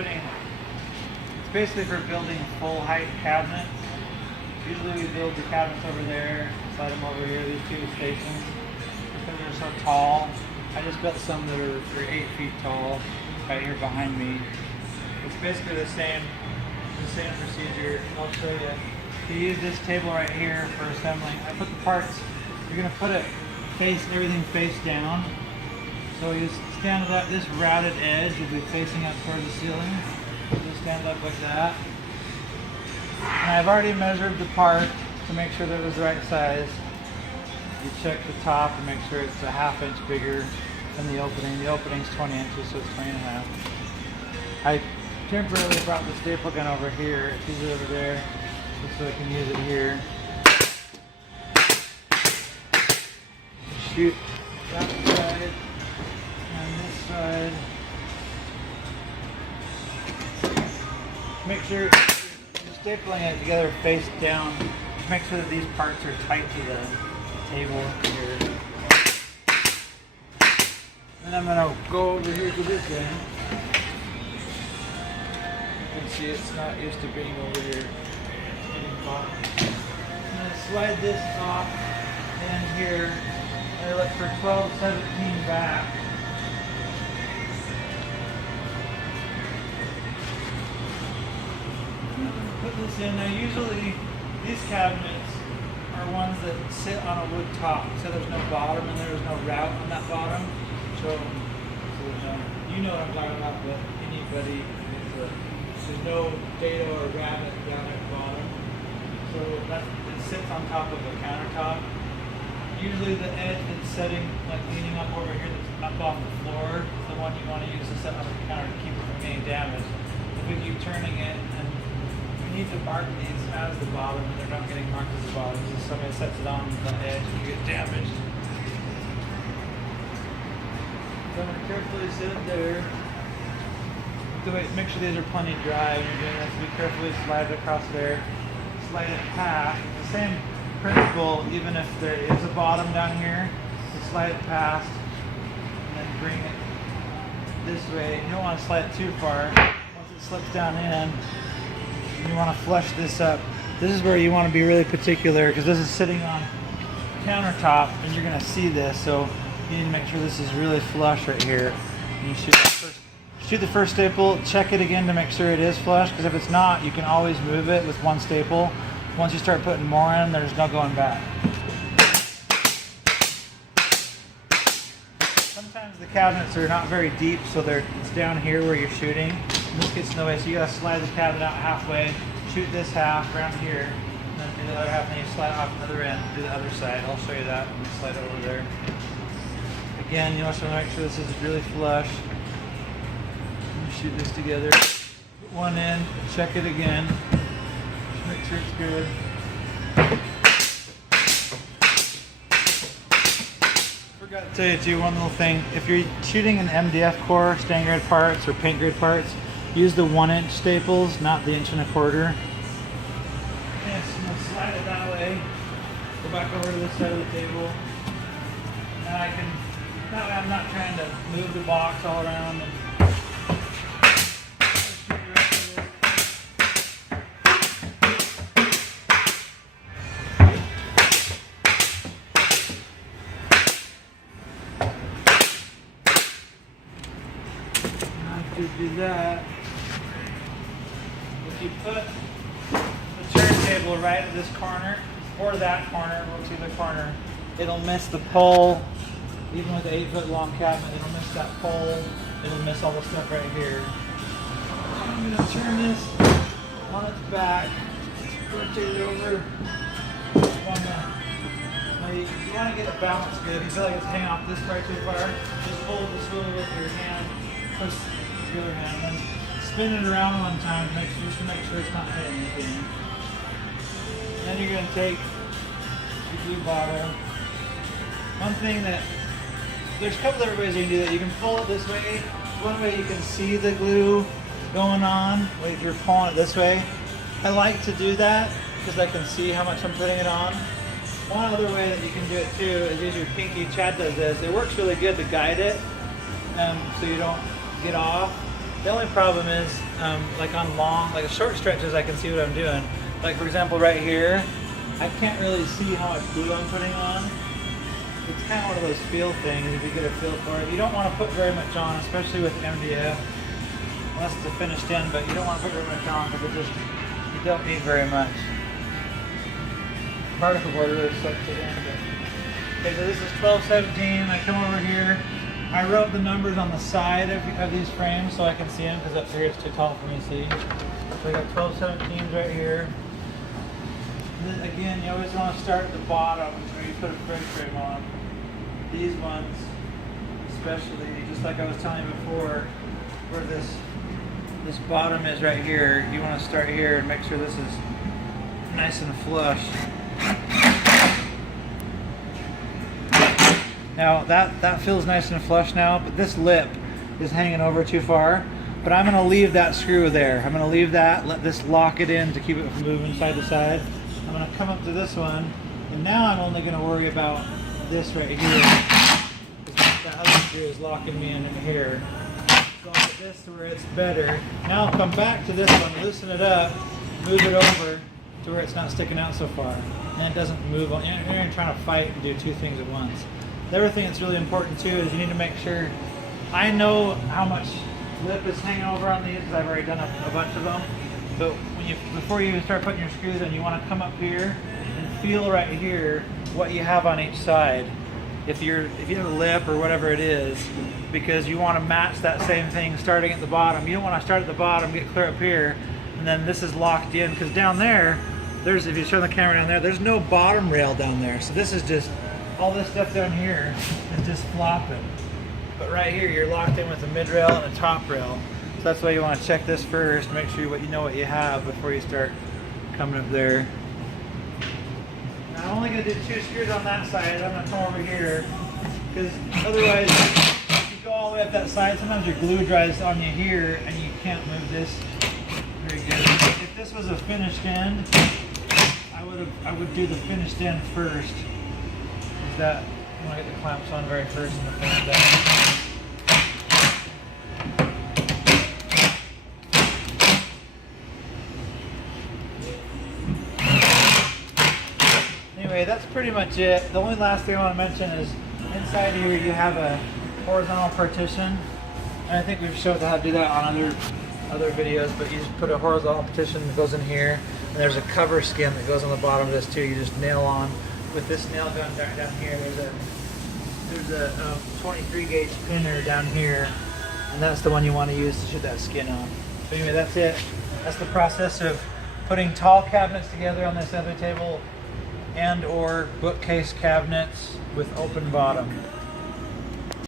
it's basically for building full height cabinets. Usually we build the cabinets over there, slide them over here, these two stations, because they're so tall. I just built some that are 8 feet tall, right here behind me. It's basically the same procedure. I'll show you. To use this table right here for assembling, I put the parts, you're going to put it everything face down. So you stand it up, this routed edge will be facing up towards the ceiling. Just stand it up like that. And I've already measured the part to make sure that it was the right size. You check the top to make sure it's a ½ inch bigger than the opening. The opening's 20 inches, so it's 20.5. I temporarily brought the staple gun over here. It's easier over there, just so I can use it here. Shoot that side and this side. Make sure you're stapling it together face down. Make sure that these parts are tight to the table here. Then I'm going to go over here to this end. You can see it's not used to being over here. I'm going to slide this off in here. I look for 12, 17 back. Put this in. Now usually these cabinets are ones that sit on a wood top, so there's no bottom and there's no route on that bottom. So you know what I'm talking about, but anybody, there's no dado or rabbet down at the bottom. So it sits on top of a countertop. Usually the edge that's setting, like leaning up over here, that's up off the floor, is the one you want to use to set on the counter to keep it from getting damaged. If we keep turning it, and we need to mark these as the bottom, and they're not getting marked as the bottom. If somebody sets it on the edge, and you get damaged. So I'm going to carefully sit it there. Make sure these are plenty dry when you're doing this. Be carefully slide it across there. Slide it past. The same principle, even if there is a bottom down here, you slide it past and then bring it this way. You don't want to slide it too far. Once it slips down in, you want to flush this up. This is where you want to be really particular, because this is sitting on countertop and you're going to see this, so you need to make sure this is really flush right here. And you shoot the first staple, check it again to make sure it is flush, because if it's not, you can always move it with one staple. Once you start putting more in, there's no going back. Sometimes the cabinets are not very deep, so it's down here where you're shooting. And this gets in the way, so you gotta slide the cabinet out halfway, shoot this half around here, and then do the other half, and then you slide off the other end, do the other side. I'll show you that when you slide over there. Again, you also want to make sure this is really flush. You shoot this together, put one in, check it again. Make sure it's good. Forgot to tell you too, one little thing. If you're shooting an MDF core, stain grid parts, or paint grid parts, use the 1-inch staples, not the 1.25 inch. Yes, I'm going to slide it that way. Go back over to this side of the table. Now I'm not trying to move the box all around. Do that. If you put the turntable right at this corner or that corner, or to the corner, it'll miss the pole. Even with the 8-foot long cabinet, it'll miss that pole. It'll miss all the stuff right here. I'm going to turn this on its back, rotate it over. You want to get it balanced good. If you feel like it's hanging off this part too far, just hold the swivel with your hand, push the other hand, and then spin it around one time just to make sure it's not hitting anything. Then you're going to take your glue bottle. One thing that, there's a couple different ways you can do that. You can pull it this way. One way you can see the glue going on if you're pulling it this way. I like to do that because I can see how much I'm putting it on. One other way that you can do it too is use your pinky. Chad does this. It works really good to guide it so you don't get off. The only problem is, like on like short stretches, I can see what I'm doing. Like for example, right here, I can't really see how much glue I'm putting on. It's kind of one of those feel things, if you get a feel for it. You don't want to put very much on, especially with MDF, unless it's a finished in, but you don't want to put very much on because you don't need very much. Particle board really sucks it in. Okay, so this is 1217. I come over here. I wrote the numbers on the side of these frames so I can see them, because up here it's too tall for me to see. So I got 1217s right here. And then again, you always want to start at the bottom where you put a fridge frame on. These ones, especially, just like I was telling you before, where this bottom is right here, you want to start here and make sure this is nice and flush. Now that feels nice and flush now, but this lip is hanging over too far. But I'm going to leave that screw there. I'm going to leave that, let this lock it in to keep it from moving side to side. I'm going to come up to this one, and now I'm only going to worry about this right here. That other screw is locking me in here. So I'll get this to where it's better. Now I'll come back to this one, loosen it up, move it over to where it's not sticking out so far. And it doesn't move on. You're trying to fight and do two things at once. The other thing that's really important too is you need to make sure, I know how much lip is hanging over on these because I've already done a bunch of them. But before you start putting your screws in, you want to come up here and feel right here what you have on each side. If you have a lip or whatever it is, because you want to match that same thing starting at the bottom. You don't want to start at the bottom, get clear up here, and then this is locked in, because down there, if you show the camera down there, there's no bottom rail down there. So this is just, all this stuff down here is just flopping. But right here, you're locked in with a mid rail and a top rail. So that's why you want to check this first, make sure you know what you have before you start coming up there. Now I'm only going to do 2 screws on that side. I'm going to come over here, because otherwise, if you go all the way up that side, sometimes your glue dries on you here and you can't move this very good. If this was a finished end, I would do the finished end first. That you want to get the clamps on very first and the finished end. Anyway, that's pretty much it. The only last thing I want to mention is inside here you have a horizontal partition. And I think we've showed how to do that on other videos, but you just put a horizontal partition that goes in here, and there's a cover skin that goes on the bottom of this too. You just nail on with this nail gun down here. There's a 23 gauge pinner down here, and that's the one you want to use to shoot that skin on. So anyway, that's it. That's the process of putting tall cabinets together on the assembly table and or bookcase cabinets with open bottom.